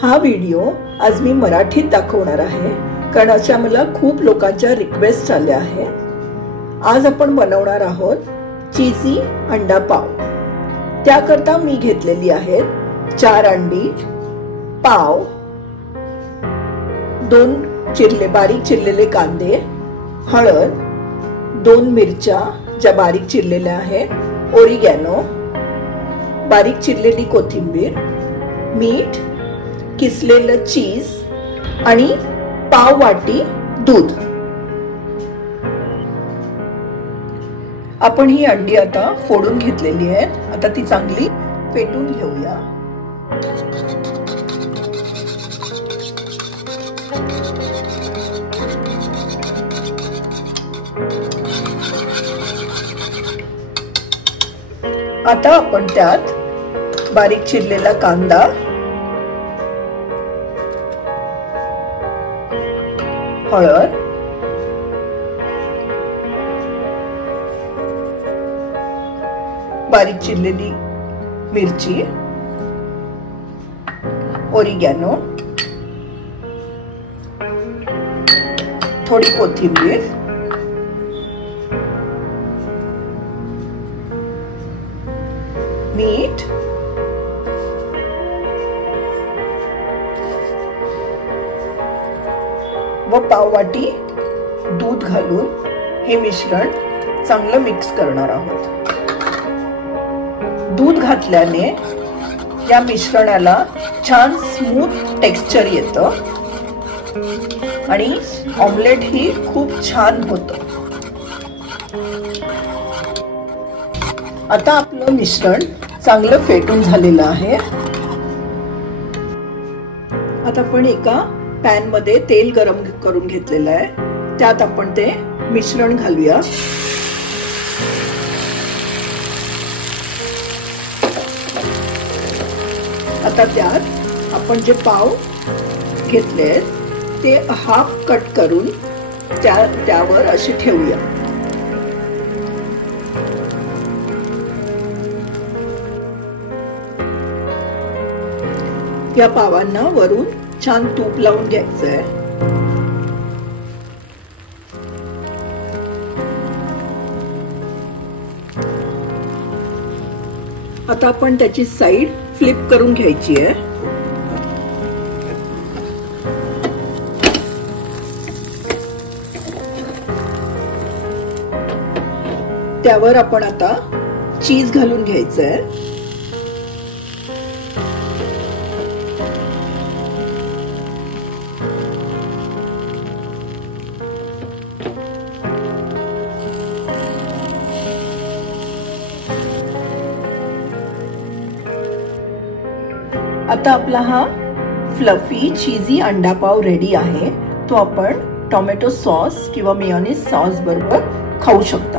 हा व्हिडिओ आज मी मराठीत दाखवणार आहे कारण अशा मला खूप लोकांच्या रिक्वेस्ट आल्या आहेत। आज आपण बनवणार आहोत चीजी अंडा पाव। त्याकरता मी घेतलेली आहेत 4 अंडी, पाव, 2 बारीक चिरलेले कांदे, हळद, 2 मिरच्या ज्या बारीक चिरलेल्या आहेत, ओरिगॅनो, बारीक चिरलेली कोथिंबीर, मीठ, किसलेलं चीज आणि पाव वाटी दूध। आपण ही अंडी आता फोडून घेतलेली आहेत। आता ती चांगली फेटून घेऊया। आता आपण त्यात बारीक चिरलेला कांदा, हळद, बारीक चिरलेली मिरची, ओरिगॅनो, थोडी कोथिंबीर, मीठ, व पाव वाटी दूध घालून हे मिश्रण चांगलं मिक्स करणार आहोत। दूध घातल्याने या मिश्रणाला छान स्मूथ टेक्स्चर येतं आणि ऑमलेट ही खूप छान होतं। आता आपलं मिश्रण चांगलं फेटून झालेलं आहे। आता आपण एका पॅन मध्ये तेल गरम करून घेतलेलं आहे, त्यात आपण ते मिश्रण घालूया। आता त्यात आपण जे पाव घेतले ते हाफ कट करून त्यावर असे ठेवूया। या पावांना वरून छान तूप लावून घ्यायचंय। आता आपण त्याची साइड फ्लिप करून घ्यायची आहे। त्यावर आपण आता चीज घालून घ्यायचंय। आता आपला हा फ्लफी चीजी अंडा पाव रेडी आहे। तो आपण टोमॅटो सॉस किंवा मेयोनीज सॉस बरोबर खाऊ शकता।